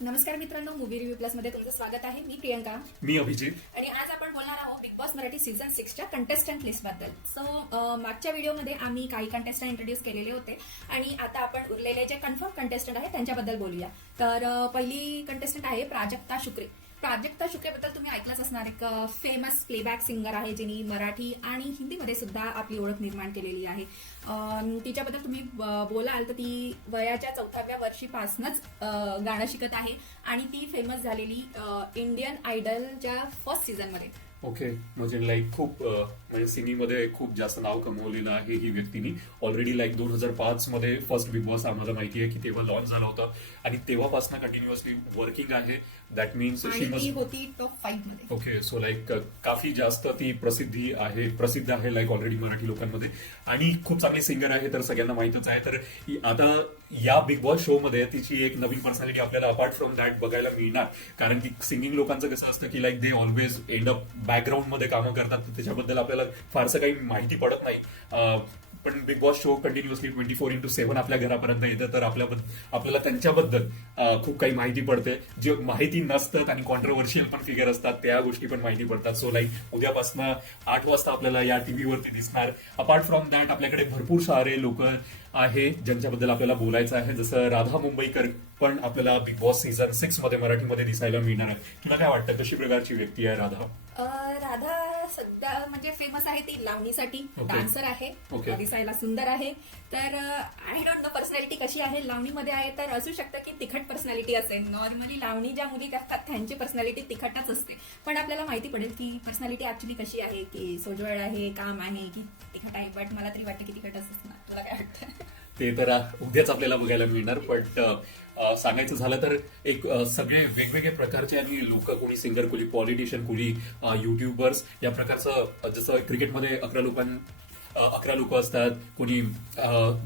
नमस्कार मित्रांनो, movie review plus मध्ये तुमचं स्वागत आहे. मी प्रियंका मी अभिजित. आणि आज आपण बोलणार आहोत बिग बॉस मराठी सीझन 6च्या कंटेस्टंट लिस्ट बद्दल. सो मागच्या व्हिडिओमध्ये आम्ही काही कंटेस्टंट इंट्रोड्यूस केलेले होते आणि आता आपण उरलेले जे कन्फर्म कंटेस्टंट आहेत त्यांच्याबद्दल बोलूया. तर पहिली कंटेस्टंट आहे प्राजक्ता शुक्रे. प्राजक्ता शुक्रेबद्दल तुम्ही ऐकलंच असणार. एक फेमस प्लेबॅक सिंगर आहे जिने मराठी आणि हिंदीमध्ये सुद्धा आपली ओळख निर्माण केलेली आहे. तिच्याबद्दल तुम्ही बोलाल तर ती वयाच्या 4व्या वर्षीपासूनच गाणं शिकत आहे आणि ती फेमस झालेली इंडियन आयडलच्या फर्स्ट सीझनमध्ये. ओके, म्हणजे लाईक खूप म्हणजे सिंगिंग मध्ये खूप जास्त नाव कमवलेलं आहे ही व्यक्तीनी. ऑलरेडी लाईक 2005 मध्ये फर्स्ट बिग बॉस आम्हाला माहिती आहे की तेव्हा लॉन्च झाला होता आणि तेव्हापासून कंटिन्युअसली वर्किंग आहे. दॅट मीन्स ती होती टॉप 5 मध्ये. ओके, सो लाईक काफी जास्त ती प्रसिद्ध आहे लाईक ऑलरेडी मराठी लोकांमध्ये आणि खूप चांगली सिंगर आहे, तर सगळ्यांना माहितच आहे. तर आता या बिग बॉस शो मध्ये तिची एक नवीन पर्सनॅलिटी आपल्याला अपार्ट फ्रॉम दॅट बघायला मिळणार. कारण की सिंगिंग लोकांचं कसं असतं की like they always end up background मध्ये कामं करतात, तर त्याच्याबद्दल आपल्याला फारसं काही माहिती पडत नाही. पण बिग बॉस शो कंटिन्युअसली 24/7 आपल्या घरापर्यंत येतं, तर आपल्याला त्यांच्याबद्दल खूप काही माहिती पडते. जे माहिती नसतात आणि कॉन्ट्रोवर्शियल पण फिगर असतात त्या गोष्टी पण माहिती पडतात. सो लाईक उद्यापासून 8 वाजता आपल्याला या टीव्हीवरती दिसणार. अपार्ट फ्रॉम दॅट आपल्याकडे भरपूर सारे लोक आहे ज्यांच्याबद्दल आपल्याला बोलायचं आहे, जसं राधा मुंबईकर पण आपल्याला बिग बॉस सीझन 6 मध्ये मराठीमध्ये दिसायला मिळणार आहे. तुला काय वाटतं, कशी प्रकारची व्यक्ती आहे राधा? राधा सध्या म्हणजे फेमस आहे ती लावणीसाठी. डान्सर आहे, दिसायला सुंदर आहे. तर आय डोंट नो पर्सनॅलिटी कशी आहे. लावणीमध्ये आहे तर असू शकतं की तिखट पर्सनॅलिटी असेल. नॉर्मली लावणी ज्या मुली करतात त्यांची पर्सनॅलिटी तिखटच असते, पण आपल्याला माहिती पडेल की पर्सनॅलिटी ऍक्च्युली कशी आहे, की सोजवळ आहे, काम आहे की तिखट आहे. बट मला तरी वाटतं की तिखटच असणार. तुला काय वाटतं? ते तर उद्याच आपल्याला बघायला मिळणार. बट सांगायचं झालं तर एक सगळे वेगवेगळे प्रकारचे आणि लोक, कोणी सिंगर, कोणी पॉलिटिशियन, कोणी युट्यूबर्स, या प्रकारचं. जसं क्रिकेटमध्ये 11 लोक असतात, कोणी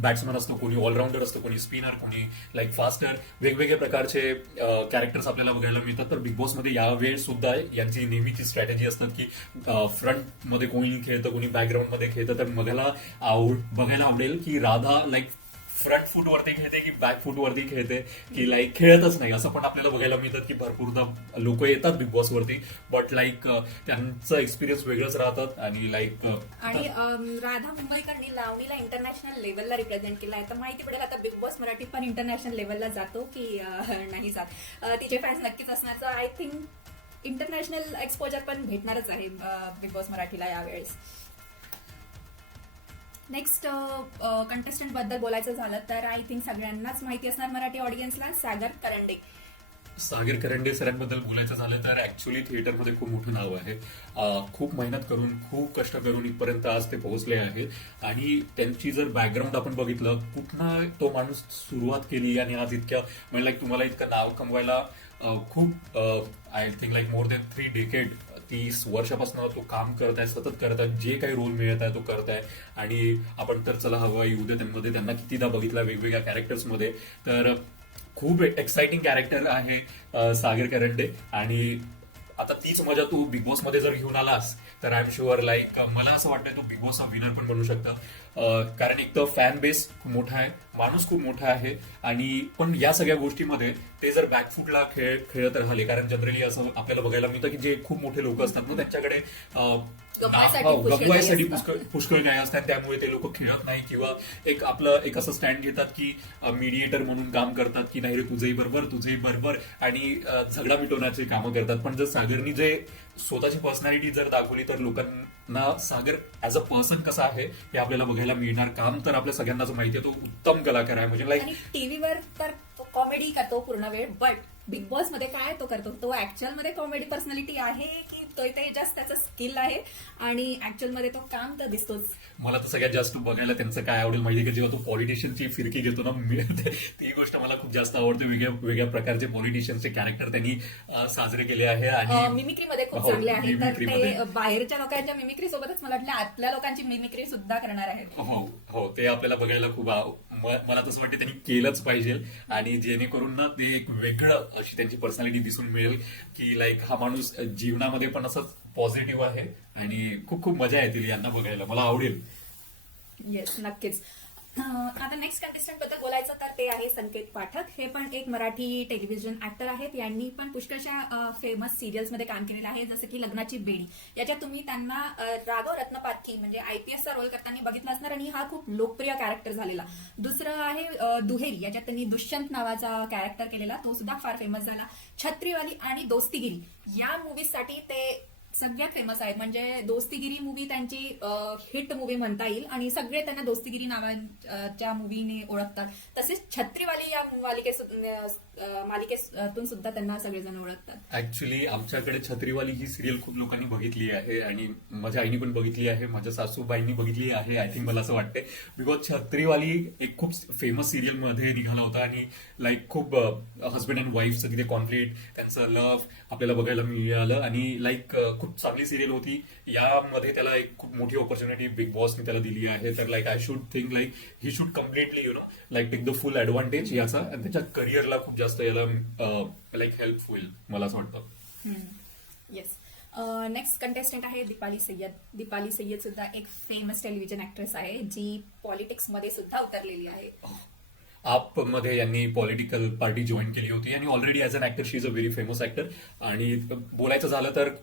बॅट्समन असतो, कोणी ऑलराऊंडर असतो, कोणी स्पिनर, कोणी लाईक फास्टर. वेगवेगळे प्रकारचे कॅरेक्टर्स आपल्याला बघायला मिळतात. तर बिग बॉसमध्ये यावेळी सुद्धा यांची नेहमीची स्ट्रॅटेजी असतात की फ्रंटमध्ये कोणी खेळतं, कोणी बॅकग्राऊंडमध्ये खेळतं. तर बघायला आवडेल की राधा लाईक फ्रंट फूटवरती खेळते की बॅक फूटवरती खेळते, की लाईक खेळतच नाही, असं पण आपल्याला बघायला मिळतात. की भरपूरदा लोक येतात बिग बॉस वरती, बट लाईक त्यांचं एक्सपिरियन्स वेगळंच राहतात. आणि लाईक आणि राधा मुंबईकरनी लावणीला इंटरनॅशनल लेवलला रिप्रेझेंट केलं आहे. तर माहिती पडेल आता बिग बॉस मराठी पण इंटरनॅशनल लेवलला जातो की नाही जात. तिचे फॅन्स नक्कीच असणार. तर आय थिंक इंटरनॅशनल एक्सपोजर पण भेटणारच आहे बिग बॉस मराठीला यावेळेस. नेक्स्ट कंटेस्टंट बद्दल बोलायचं झालं तर आय थिंक सगळ्यांनाच माहिती असणार मराठी ऑडियन्सला, सागर करंडे. सागर करंडे सरांबद्दल बोलायचं झालं तर ऍक्च्युली थिएटरमध्ये खूप मोठं नाव आहे. खूप मेहनत करून, खूप कष्ट करून इथपर्यंत आज ते पोहोचले आहेत. आणि त्यांची जर बॅकग्राऊंड आपण बघितलं, कुठनं तो माणूस सुरुवात केली आणि आज इतक्या म्हणजे लाईक तुम्हाला इतकं नाव कमवायला खूप I think like more than 3 decade, 30 वर्षापासून तो काम करत आहे, सतत करत आहे. जे काही रोल मिळत आहे तो करत आहे. आणि आपण तर चला हवा येऊ दे त्यांमध्ये त्यांना कितीदा बघितला वेगवेगळ्या कॅरेक्टर्समध्ये. तर खूप एक्साइटिंग कॅरेक्टर आहे सागर करंडे. आणि आता तीच मजा तू बिग बॉस मध्ये जर घेऊन आलास तर आय एम शुअर लाईक मला असं वाटतं तू बिग बॉसचा विनर पण बनू शकता. कारण एक तर फॅन बेस खूप मोठा आहे, माणूस खूप मोठा आहे. आणि पण या सगळ्या गोष्टीमध्ये ते जर बॅकफूटला खेळत राहिले, कारण जनरली असं आपल्याला बघायला मिळतं की जे खूप मोठे लोक असतात ना त्यांच्याकडे गमवायसाठी पुष्कळ काय असतात, त्यामुळे ते लोक खेळत नाही किंवा एक असं स्टँड घेतात की मीडिएटर म्हणून काम करतात की नाही रे तुझंही बरोबर आणि झगडा मिटवण्याचे कामं करतात. पण जर सागरनी जे स्वतःची पर्सनॅलिटी जर दाखवली तर लोकांना सागर ऍज अ पर्सन कसा आहे हे आपल्याला बघायला मिळणार. काम तर आपल्या सगळ्यांनाच माहिती आहे, तो उत्तम कलाकार आहे. म्हणजे लाईक टीव्हीवर तर कॉमेडी करतो पूर्ण वेळ, बट बिग बॉस मध्ये काय तो करतो, तो ऍक्च्युअल मध्ये कॉमेडी पर्सनॅलिटी आहे की ते जस्ट त्याचं स्किल आहे आणि ऍक्च्युअल मध्ये तो काम तर दिसतोच. मला तर सगळ्यात जास्त बघायला त्यांचं काय आवडेल माहिती की जेव्हा तो पॉलिटिशियनची फिरकी घेतो ना, ती गोष्ट मला खूप जास्त आवडते. वेगळ्या प्रकारचे पॉलिटिशियनचे कॅरेक्टर त्यांनी साजरे केले आहे आणि मिमिक्रीमध्ये खूप चांगले आहे. तर ते बाहेरच्या लोकांच्या मिमिक्री सोबतच मला वाटलं आतल्या लोकांची मिमिक्री सुद्धा करणार आहेत. हो, ते आपल्याला बघायला खूप मला तसं वाटतं त्यांनी केलंच पाहिजे. आणि जेणेकरून ना ते एक वेगळं अशी त्यांची पर्सनॅलिटी दिसून मिळेल की लाईक हा माणूस जीवनामध्ये पण असंच पॉझिटिव्ह आहे आणि खूप खूप मजा येतील यांना बघायला. मला आवडेल. येस, नक्कीच. आता नेक्स्ट कंटेस्टंट बद्दल बोलायचं तर ते आहे संकेत पाठक. हे पण एक मराठी टेलिव्हिजन ऍक्टर आहेत. यांनी पण पुष्कळशा फेमस सिरियल्स मध्ये काम केलेलं आहे, जसं की लग्नाची बेडी. याच्यात तुम्ही त्यांना राघव रत्नपारखी म्हणजे आयपीएसचा रोल करताना बघितला असणार आणि हा खूप लोकप्रिय कॅरेक्टर झालेला. दुसरं आहे दुहेरी. याच्यात त्यांनी दुष्यंत नावाचा कॅरेक्टर केलेला, तो सुद्धा फार फेमस झाला. छत्रीवाली आणि दोस्तीगिरी या मूवीजसाठी ते सगळ्यात फेमस आहेत. म्हणजे दोस्तीगिरी मूवी त्यांची हिट मूवी म्हणता येईल आणि सगळे त्यांना दोस्तीगिरी नावाच्या मूवीने ओळखतात. तसेच छत्रीवाली या मालिकेतून सुद्धा त्यांना सगळेजण ओळखतात. ऍक्च्युली आमच्याकडे छत्रीवाली ही सिरियल खूप लोकांनी बघितली आहे आणि माझ्या आईने पण बघितली आहे, माझ्या सासूबाईंनी बघितली आहे. आय थिंक मला असं वाटते बिकॉज छत्रीवाली एक खूप फेमस सिरियल मध्ये निघाला होता आणि लाईक खूप हस्बंड अँड वाईफचं तिथे कॉन्फ्लिक्ट, त्यांचं लव्ह आपल्याला बघायला मिळालं आणि लाईक खूप चांगली सिरियल होती. यामध्ये त्याला एक खूप मोठी ऑपॉर्च्युनिटी बिग बॉसने त्याला दिली आहे. तर like I should think like he should completely like take the full advantage याचा आणि त्याच्या करिअरला खूप जास्त याला लाईक हेल्प होईल मला असं वाटतं. येस. नेक्स्ट कंटेस्टंट आहे दीपाली सय्यद. दीपाली सय्यद सुद्धा एक फेमस टेलिव्हिजन ऍक्ट्रेस आहे, जी पॉलिटिक्स मध्ये सुद्धा उतरलेली आहे. आप मध्ये यांनी पॉलिटिकल पार्टी जॉईन केली होती आणि already as an actor she is a very famous actor. आणि बोलायचं झालं तर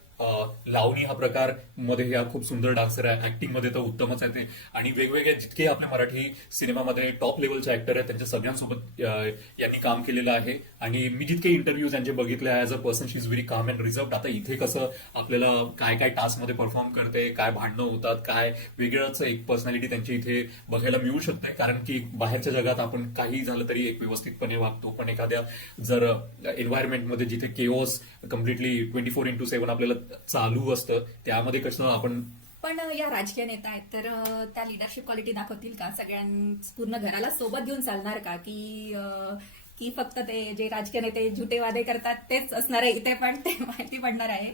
लावणी हा प्रकार मध्ये या खूप सुंदर डान्सर आहे, ऍक्टिंग मध्ये तर उत्तमच आहे ते. आणि वेगवेगळे जितके आपल्या मराठी सिनेमामध्ये टॉप लेवलचे ऍक्टर आहेत त्यांच्या सगळ्यांसोबत यांनी काम केलेलं आहे. आणि मी जितके इंटरव्ह्यूज यांचे बघितले as a person she is very काम अँड रिझर्व्ड. आता इथे कसं आपल्याला काय काय टास्कमध्ये परफॉर्म करते, काय भांडणं होतात, काय वेगळंच एक पर्सनॅलिटी त्यांची इथे बघायला मिळू शकते. कारण की बाहेरच्या जगात आपण काही झालं तरी एक व्यवस्थितपणे वागतो, पण एखाद्या जर एन्व्हायरमेंटमध्ये जिथे केओस कम्प्लिटली 24/7 आपल्याला चालू असतं त्यामध्ये कसं आपण. पण या राजकीय नेता आहेत तर त्या लिडरशिप क्वालिटी दाखवतील का? पूर्ण घराला सोबत घेऊन चालणार का? की फक्त ते जे राजकीय नेते झुटे वादे करतात तेच असणार आहे इथे पण ते माहिती पडणार आहे.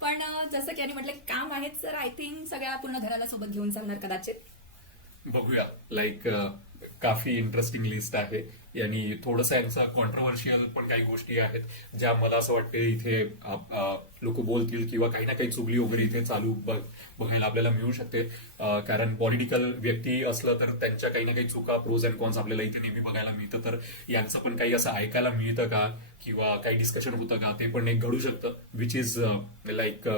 पण जसं की यांनी म्हटलं काम आहेत तर आय थिंक सगळ्या पूर्ण घराला सोबत घेऊन चालणार कदाचित. बघूया. लाईक काफी इंटरेस्टिंग लिस्ट आहे आणि थोडंसं यांचा कॉन्ट्रोवर्शियल पण काही गोष्टी आहेत ज्या मला असं वाटते इथे लोक बोलतील किंवा काही ना काही चुगली वगैरे इथे चालू बघायला आपल्याला मिळू शकते. कारण पॉलिटिकल व्यक्ती असलं तर त्यांच्या काही ना काही चुका, प्रोज अँड कॉन्स आपल्याला इथे नेहमी बघायला मिळतं. तर यांचं पण काही असं ऐकायला मिळतं का किंवा काही डिस्कशन होतं का ते पण एक घडू शकतं, विच इज लाईक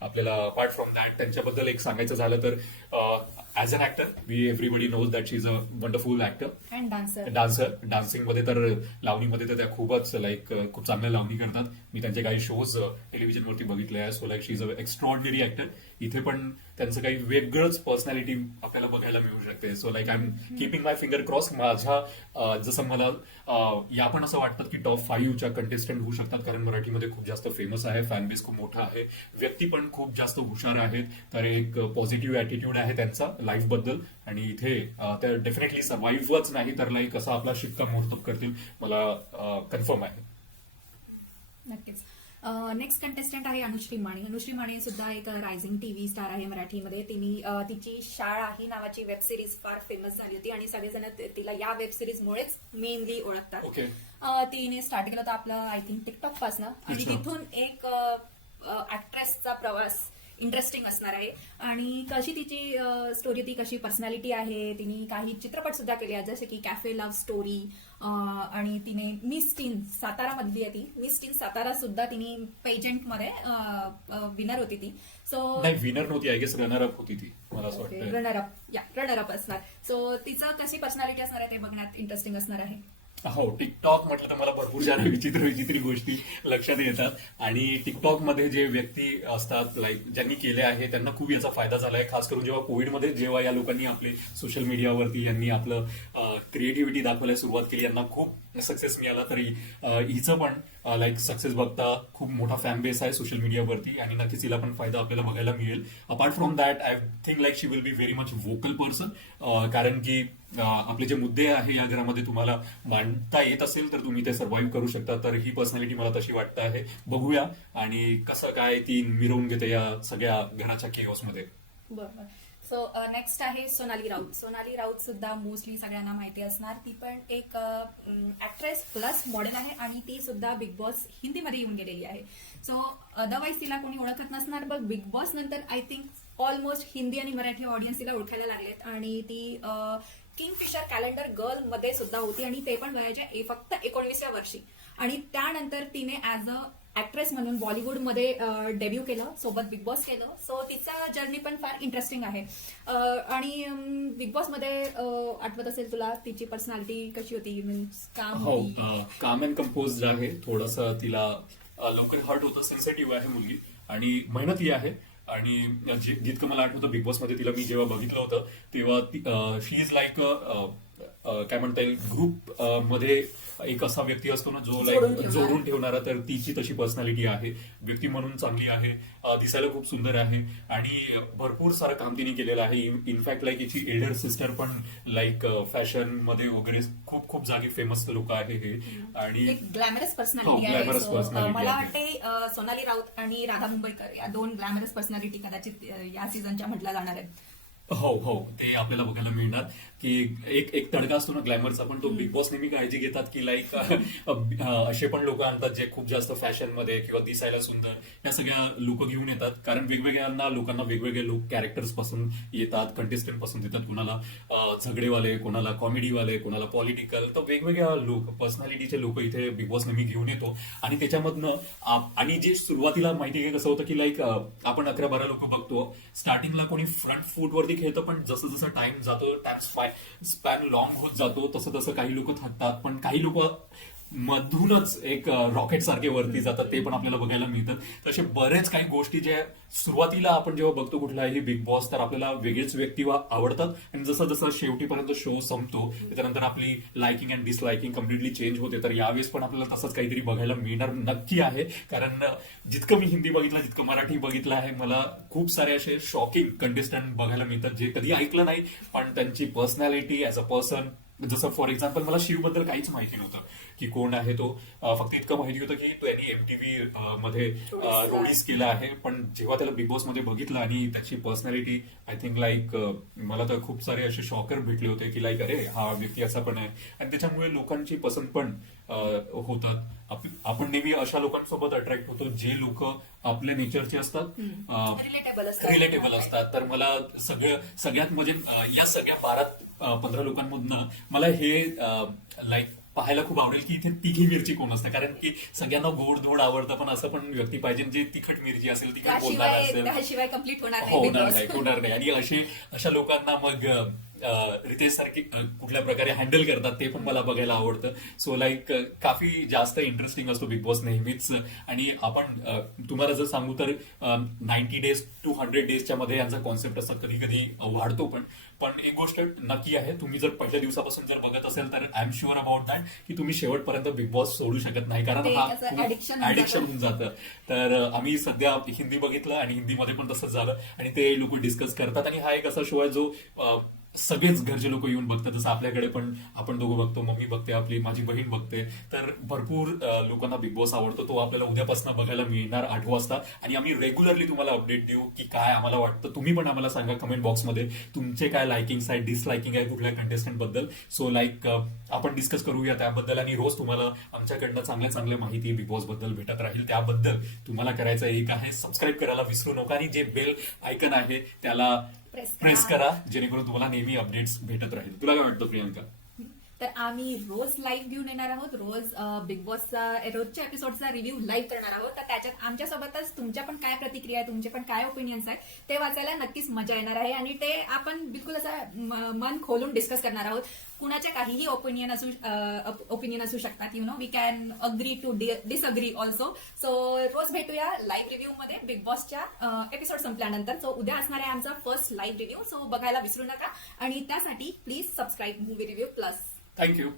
आपल्याला अपार्ट फ्रॉम दॅट त्यांच्याबद्दल एक सांगायचं झालं तर as an actor everybody knows that she is a wonderful actor and dancer. डान्सिंगमध्ये तर लावणीमध्ये तर त्या खूपच लाईक खूप चांगल्या लावणी करतात. मी त्यांचे काही शोज टेलिव्हिजनवरती बघितले आहे. So like she is a extraordinary actor. इथे पण त्यांचं काही वेगळंच पर्सनॅलिटी आपल्याला बघायला मिळू शकते. So like I am keeping my finger cross. माझ्या जसं मला या पण असं वाटतं की टॉप 5च्या कंटेस्टंट होऊ शकतात कारण मराठीमध्ये खूप जास्त फेमस आहे, फॅन बेस खूप मोठा आहे, व्यक्ती पण खूप जास्त हुशार आहेत. तर एक पॉझिटिव्ह ऍटिट्यूड आहे त्यांचा लाईफ बद्दल आणि इथे ते डेफिनेटली सर्व्हाइव्हच नाही तर लाईक असा आपला शिक्कामोर्तब करतील मला कन्फर्म आहे. नक्कीच. नेक्स्ट कंटेस्टंट आहे अनुश्री माने. अनुश्री माने सुद्धा एक रायझिंग टीव्ही स्टार आहे मराठीमध्ये. तिची शाळा ही नावाची वेब सिरीज फार फेमस झाली होती आणि सगळेजण तिला या वेब सिरीज मुळेच मेनली ओळखतात. ओके. तिने स्टार्ट केलं होतं आपलं आय थिंक टिकटॉक पासनं आणि तिथून एक ऍक्ट्रेसचा प्रवास इंटरेस्टिंग असणार आहे. आणि कशी तिची स्टोरी, ती कशी पर्सनॅलिटी आहे. तिने काही चित्रपट सुद्धा केले आहेत जसे की कॅफे लव्ह स्टोरी आणि तिने मिस टीन सातारा मधली आहे ती. मिस टीन सातारा सुद्धा तिने पेजंट मध्ये विनर होती ती. सो नाही, विनर नव्हती, आय गेस रनर अप होती ती मला असं वाटतं. रनर अप असणार. सो तिचं कशी पर्सनॅलिटी असणार आहे ते बघण्यात इंटरेस्टिंग असणार आहे. हो, टिकटॉक म्हटलं तर मला भरपूर साऱ्या विचित्र गोष्टी लक्षात येतात आणि टिकटॉकमध्ये जे व्यक्ती असतात लाईक ज्यांनी केले आहे त्यांना खूप याचा फायदा झालाय. खास करून जेव्हा कोविडमध्ये जेव्हा या लोकांनी आपले सोशल मीडियावरती यांनी आपलं क्रिएटिव्हिटी दाखवायला सुरुवात केली, यांना खूप सक्सेस मिळाला. तरी हिचं पण लाईक सक्सेस बघता खूप मोठा फॅन बेस आहे सोशल मीडियावरती आणि नक्कीच हिला पण फायदा आपल्याला बघायला मिळेल. Apart from that I think like she will be very much vocal person. कारण की आपले जे मुद्दे आहे या घरामध्ये तुम्हाला मांडता येत असेल तर तुम्ही ते सर्व्हाइव्ह करू शकता. तर ही पर्सनॅलिटी मला तशी वाटतं आहे. बघूया आणि कसं काय ती मिरवून घेते या सगळ्या घराच्या केओसमध्ये. बरोबर. सो नेक्स्ट आहे सोनाली राऊत. सोनाली राऊत सुद्धा मोस्टली सगळ्यांना माहिती असणार. ती पण एक ऍक्ट्रेस प्लस मॉडेल आहे आणि ती सुद्धा बिग बॉस हिंदीमध्ये येऊन गेलेली आहे. सो अदरवाईज तिला कोणी ओळखत नसणार, पण बिग बॉस नंतर आय थिंक ऑलमोस्ट हिंदी आणि मराठी ऑडियन्स तिला ओळखायला लागलेत आणि ती किंगफिशर कॅलेंडर गर्ल मध्ये सुद्धा होती आणि ते पण वयाच्या फक्त 19व्या वर्षी. आणि त्यानंतर तिने ऍज अ ऍक्ट्रेस म्हणून बॉलिवूडमध्ये डेब्यू केलं, सोबत बिग बॉस केलं. सो तिचा जर्नी पण फार इंटरेस्टिंग आहे. आणि बिग बॉसमध्ये आठवत असेल तुला तिची पर्सनॅलिटी कशी होती, मीन्स काम हो, होती? काम अँड कंपोज आहे. थोडंसं तिला लवकर हर्ट होतं, सेन्सिटिव्ह आहे मुलगी आणि मेहनती आहे. आणि जितकं मला आठवतं बिग बॉस मध्ये तिला मी जेव्हा बघितलं होतं तेव्हा शी इज लाईक काय म्हणता येईल ग्रुप मध्ये एक असा व्यक्ती असतो ना जो जोडून लाईक जोडून ठेवणारा, तर तिची तशी पर्सनॅलिटी आहे. व्यक्ती म्हणून चांगली आहे, दिसायला खूप सुंदर आहे आणि भरपूर सारं काम तिने केलेलं आहे. इनफॅक्ट लाईक याची एल्डर सिस्टर पण लाईक फॅशन मध्ये वगैरे खूप खूप जागी फेमस लोक आहे हे. आणि एक ग्लॅमरस हो, पर्सनॅलिटी glamorous आहे. personality मला आहे. वाटते सोनाली राऊत आणि राधा मुंबईकर या दोन ग्लॅमरस पर्सनॅलिटी कदाचित या सीझनच्या म्हटल्या जाणार आहेत. हो हो, ते आपल्याला बघायला मिळणार की एक तडका असतो ना ग्लॅमरचा, पण तो बिग बॉस नेहमी काळजी घेतात की लाईक असे पण लोक आणतात जे खूप जास्त फॅशन मध्ये किंवा दिसायला सुंदर, या सगळ्या लोक घेऊन येतात. कारण वेगवेगळ्या लोकांना वेगवेगळे लोक कॅरेक्टर्स पासून येतात, कंटेस्टंट पासून येतात. कोणाला झगडेवाले, कोणाला कॉमेडीवाले, कोणाला पॉलिटिकल, तर वेगवेगळ्या लोक पर्सनॅलिटीचे लोक इथे बिग बॉस नेहमी घेऊन येतो. आणि त्याच्यामधनं आणि जे सुरुवातीला माहिती आहे कसं होतं की लाईक आपण 11-12 लोक बघतो, स्टार्टिंगला कोणी फ्रंट फूट वरती खेळतं, पण जसं जसं टाइम जातो, टाइम स्पॅन लॉंग होत जातो, तसं तसं काही लोक थकतात, पण काही लोक मधूनच एक रॉकेट सारखे वरती जातात, ते पण आपल्याला बघायला मिळतात. तसे बरेच काही गोष्टी ज्या सुरुवातीला आपण जेव्हा बघतो कुठलाही बिग बॉस, तर आपल्याला वेगळीच व्यक्ती आवडतात आणि जसं जसं शेवटीपर्यंत शो संपतो त्याच्यानंतर आपली liking and disliking completely change होते. तर यावेळेस पण आपल्याला तसंच काहीतरी बघायला मिळणार नक्की आहे. कारण जितकं मी हिंदी बघितलं जितकं मराठी बघितलं आहे, मला खूप सारे असे शॉकिंग कंटेस्टंट बघायला मिळतात जे कधी ऐकलं नाही, पण त्यांची पर्सनॅलिटी ऍज अ पर्सन, जसं फॉर एक्झाम्पल मला शिवबद्दल काहीच माहिती नव्हतं की कोण आहे तो. फक्त इतकं माहिती होतं की त्यांनी MTV मध्ये रोडीज केला आहे. पण जेव्हा त्याला बिग बॉस मध्ये बघितलं आणि त्याची पर्सनॅलिटी, आय थिंक लाईक मला तर खूप सारे असे शॉकर भेटले होते की लाईक अरे हा व्यक्ती असा पण आहे. आणि त्याच्यामुळे लोकांची पसंत पण होतात. आपण नेहमी अशा लोकांसोबत अट्रॅक्ट होतो जे लोक आपल्या नेचरचे असतात, रिलेटेबल असतात. तर मला सगळ्यात म्हणजे या सगळ्या 12-15 लोकांमधनं मला हे लाईक पाहायला खूप आवडेल की इथे तिखी मिरची कोण असते. कारण की सगळ्यांना गोड धोड आवडतं, पण असं पण व्यक्ती पाहिजे जे तिखट मिरची असेल, तिखट बोलणार असेल, त्याशिवाय कम्प्लीट होणार नाही. आणि अशा लोकांना मग रितेश सारखे कुठल्या प्रकारे हँडल करतात ते पण मला बघायला आवडतं. सो लाईक काफी जास्त इंटरेस्टिंग असतो बिग बॉस नेहमीच. आणि आपण तुम्हाला जर सांगू तर 90 days to 100 days मध्ये यांचा कॉन्सेप्ट असा कधी कधी वाढतो. पण एक गोष्ट नक्की आहे, तुम्ही जर पहिल्या दिवसापासून जर बघत असेल तर I am sure about that की तुम्ही शेवटपर्यंत बिग बॉस सोडू शकत नाही, कारण हा ऍडिक्शन होऊन जातं. तर आम्ही सध्या हिंदी बघितलं आणि हिंदीमध्ये पण तसंच झालं आणि ते लोक डिस्कस करतात. आणि हा एक असा शो आहे जो सगळेच घरचे लोक येऊन बघतात. जसं आपल्याकडे पण आपण दोघं बघतो, मम्मी बघते, आपली माझी बहीण बघते. तर भरपूर लोकांना बिग बॉस आवडतो. तो आपल्याला उद्यापासून बघायला मिळणार 8 वाजता. आणि आम्ही रेग्युलरली तुम्हाला अपडेट देऊ की काय आम्हाला वाटतं. तुम्ही पण आम्हाला सांगा कमेंट बॉक्समध्ये तुमचे काय लाइकिंग आहे, डिसलाइकिंग आहे कुठल्या कंटेस्टंट बद्दल. सो लाईक आपण डिस्कस करूया त्याबद्दल. आणि रोज तुम्हाला आमच्याकडनं चांगल्या माहिती बिग बॉस बद्दल भेटत राहील. त्याबद्दल तुम्हाला करायचं एक आहे, सबस्क्राईब करायला विसरू नका आणि जे बेल आयकन आहे त्याला प्रेस करा, जेणेकरून तुम्हाला नेहमी अपडेट्स भेटत राहील. तुला काय वाटतं प्रियंका? तर आम्ही रोज लाईव्ह घेऊन येणार आहोत, रोज बिग बॉसचा रोजच्या एपिसोडचा रिव्ह्यू लाईव्ह करणार आहोत. तर त्याच्यात आमच्यासोबतच तुमच्या पण काय प्रतिक्रिया आहे, तुमचे पण काय ओपिनियन्स आहेत ते वाचायला नक्कीच मजा येणार आहे. आणि ते आपण बिलकुल असं मन खोलून डिस्कस करणार आहोत. कुणाचे काहीही ओपिनियन असू शकतात. We can agree to disagree also. So रोज भेटूया लाईव्ह रिव्ह्यू मध्ये बिग बॉसच्या एपिसोड संपल्यानंतर. सो उद्या असणार आहे आमचा फर्स्ट लाईव्ह रिव्ह्यू. सो बघायला विसरू नका आणि त्यासाठी please subscribe movie review plus. Thank you.